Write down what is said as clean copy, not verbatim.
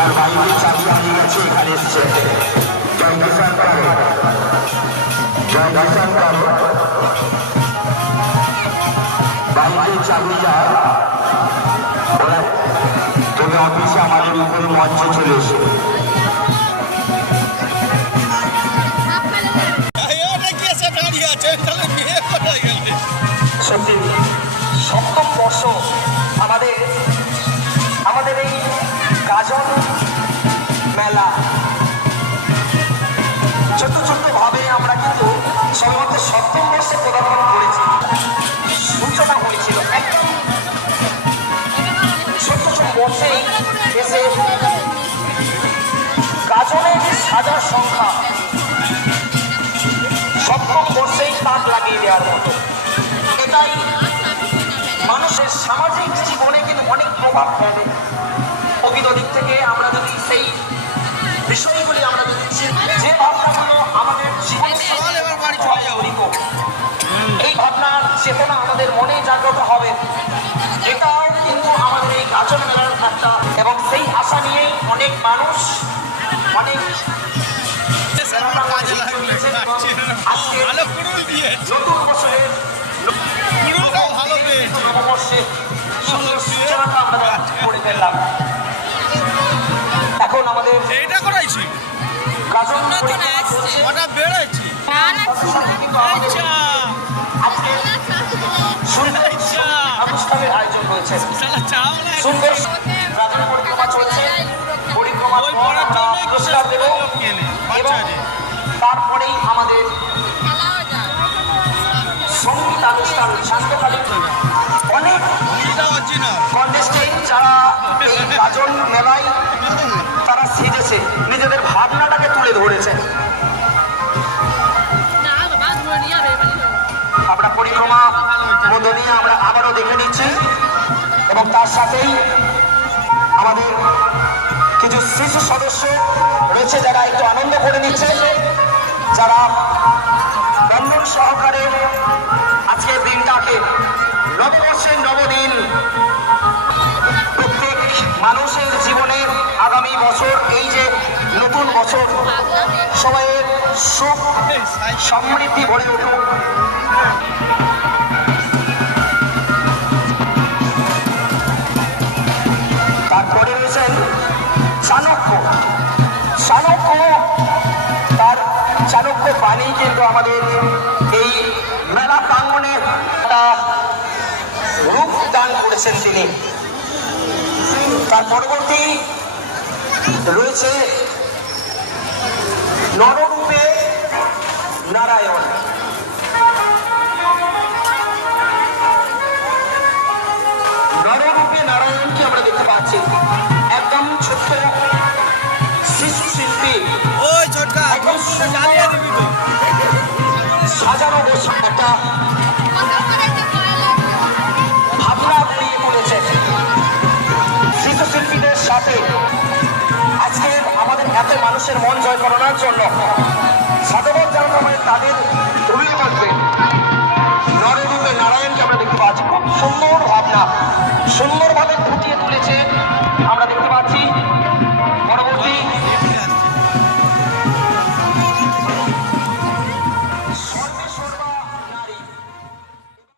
যার বাইকে চাবি হারিয়ে গেছে এখানে এসছে জয় কিষাণ বাইকের চাবি যার তবে অফিসে আমাদের উপরে মঞ্চে চলে এসে সত্যি সপ্তম বর্ষ আমাদের এই গাজন মেলা ছোট্ট ছোট্ট ভাবে আমরা কিন্তু সবেমাত্র সপ্তম বর্ষে পদার্পণ করেছি। সূচনা হয়েছিল একদম ছোট্ট ছোট বর্ষেই এসে গাজনের যে সাজার সংখ্যা সপ্তম বর্ষেই তাক লাগিয়ে দেওয়ার মতো। এটাই মানুষের সামাজিক জীবনে কিন্তু অনেক প্রভাব ফেলে। প্রকৃত দিক থেকে আমরা যদি সেই বিষয়গুলি আমরা যদি যে ভাবনাগুলো আমাদের জীবনে এই ভাবনার চেতনা আমাদের মনে জাগ্রত হবে, এটাও কিন্তু আমাদের এই গাজন মেলার একটা এবং সেই আশা নিয়েই অনেক মানুষ অনেক নতুন বছরের নববর্ষের সূচনাটা আমরা করে ফেললাম। এখন আমাদের গাজন অনুষ্ঠানের আয়োজন হয়েছে। সুন্দর গাজন পরিক্রমা চলছে। পরিক্রমার পুরস্কার দেব এবং তারপরেই আমাদের সঙ্গীত অনুষ্ঠান শান্তকালীন অনেক কন্টেস্টেন্ট যারা এই গাজন মেলায় তারা সেজেছে, নিজেদের ভাবনাটাকে তুলে ধরেছে। আমরা পরিক্রমা মধ্য দিয়ে আমরা আবারও দেখে নিচ্ছি এবং তার সাথেই আমাদের কিছু শিশু সদস্য রয়েছে যারা একটু আনন্দ করে নিচ্ছে, যারা বন্ধন সহকারে আজকের দিনটাকে নববর্ষের নবদিন প্রত্যেক মানুষের জীবনে আগামী বছর এই যে নতুন বছর সবাইয়ের সুখ সমৃদ্ধি ভরে উঠুক। তারপরে রয়েছেন চাণক্য। তার চাণক্য বাণী কিন্তু আমাদের এই মেলা প্রাঙ্গণে একটা রূপ দান করেছেন তিনি। তার পরবর্তী রয়েছে নররূপে নারায়ণ। নররূপে নারায়ণকে আমরা দেখতে পাচ্ছি একদম ছোট্ট শিশু শিল্পী সাজানো একটা ভাবনা গড়িয়ে তুলেছে শিশু শিল্পীদের সাথে। আজকে আমাদের এত মানুষের মন জয় করানোর জন্য সাধুবাদ জানাতে হবে তাদের অভিভাবককে। নররূপে নারায়ণকে আমরা দেখতে পাচ্ছি, খুব সুন্দর ভাবনা সুন্দরভাবে ফুটিয়ে তুলেছে